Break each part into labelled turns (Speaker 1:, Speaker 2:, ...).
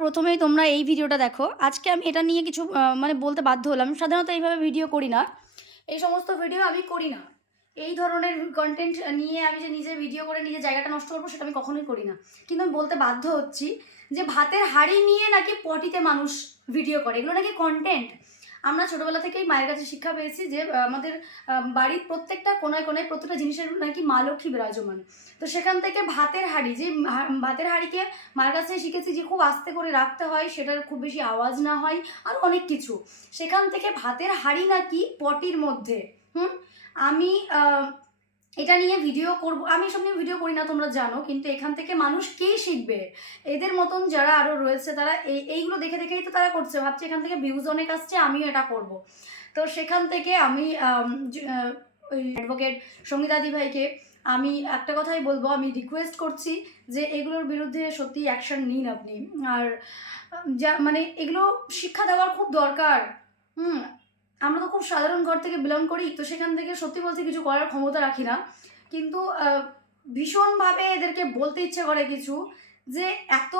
Speaker 1: প্রথমেই তোমরা এই ভিডিওটা দেখো। আজকে আমি এটা নিয়ে কিছু মানে বলতে বাধ্য হলাম। সাধারণত এইভাবে ভিডিও করি না। এই সমস্ত ভিডিও আমি করি না। এই ধরনের কন্টেন্ট নিয়ে আমি যে নিজে ভিডিও করে নিজের জায়গাটা নষ্ট করব, সেটা আমি কখনোই করি না। কিন্তু আমি বলতে বাধ্য হচ্ছি যে, ভাতের হাড়ি নিয়ে নাকি পটিতে মানুষ ভিডিও করে। এগুলো নাকি কন্টেন্ট আমরা ছোটোবেলা থেকেই মায়ের কাছে শিক্ষা পেয়েছি যে আমাদের বাড়ির প্রত্যেকটা কোনায় কোনায় প্রত্যেকটা জিনিসের নাকি মা লক্ষ্মী বিরাজমান। তো সেখান থেকে ভাতের হাঁড়ি, যে ভাতের হাঁড়িকে মায়ের কাছে শিখেছি যে, খুব আস্তে করে রাখতে হয়, সেটার খুব বেশি আওয়াজ না হয়, আর অনেক কিছু। সেখান থেকে ভাতের হাঁড়ি নাকি পটির মধ্যে, হুম? আমি এটা নিয়ে ভিডিও করব। আমি এসব নিয়ে ভিডিও করি না, তোমরা জানো। কিন্তু এখান থেকে মানুষ কে শিখবে? এদের মতন যারা আরও রয়েছে, তারা এই এইগুলো দেখে দেখেই তো তারা করছে। ভাবছে এখান থেকে ভিউজ অনেক আসছে, আমিও এটা করব। তো সেখান থেকে আমি ওই অ্যাডভোকেট সঙ্গীতাদি ভাইকে আমি একটা কথাই বলব। আমি রিকোয়েস্ট করছি যে এগুলোর বিরুদ্ধে সত্যি অ্যাকশন নিন আপনি। আর যা মানে এগুলো শিক্ষা দেওয়ার খুব দরকার। হুম আমরা তো খুব সাধারণ ঘর থেকে বিলং করি, তো সেখান থেকে সত্যি বলতে কিছু করার ক্ষমতা রাখি না। কিন্তু ভীষণভাবে এদেরকে বলতে ইচ্ছে করে কিছু যে, এত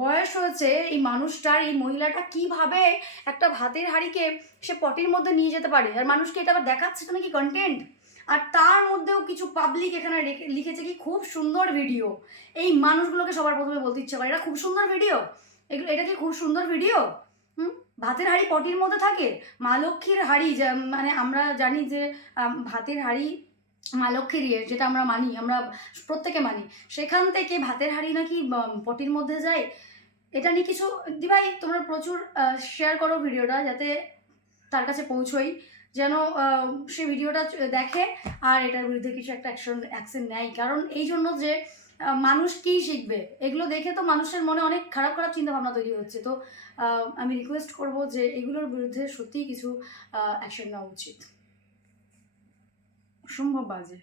Speaker 1: বয়স হয়েছে এই মানুষটার, এই মহিলাটা কীভাবে একটা ভাতের হাঁড়িকে সে পটির মধ্যে নিয়ে যেতে পারে? আর মানুষকে এটা আবার দেখাচ্ছে তো নাকি কন্টেন্ট আর তার মধ্যেও কিছু পাবলিক এখানে লিখেছে কি খুব সুন্দর ভিডিও এই মানুষগুলোকে সবার প্রথমে বলতে ইচ্ছে করে, এটা খুব সুন্দর ভিডিও এটা কি খুব সুন্দর ভিডিও হুম? ভাতের হাঁড়ি পটির মধ্যে থাকে? মা লক্ষ্মীর হাঁড়ি মানে আমরা জানি যে ভাতের হাঁড়ি মা লক্ষ্মীর ইয়ে যেটা আমরা মানি, আমরা প্রত্যেকে মানি। সেখান থেকে ভাতের হাঁড়ি নাকি পটির মধ্যে যায়? এটা নিয়ে কিছু, দিভাই, তোমরা প্রচুর শেয়ার করো ভিডিওটা যাতে তার কাছে পৌঁছোই, যেন সে ভিডিওটা দেখে আর এটার বিরুদ্ধে কিছু একটা অ্যাকশন অ্যাকশন নেয়। কারণ এই জন্য যে মানুষ কি শিখবে? এগুলো দেখে তো মানুষের মনে অনেক খারাপ খারাপ চিন্তা ভাবনা তৈরি হচ্ছে। তো আমি রিকোয়েস্ট করব যে এগুলোর বিরুদ্ধে সত্যিই কিছু অ্যাকশন নেওয়া উচিত। অসম্ভব বাজে।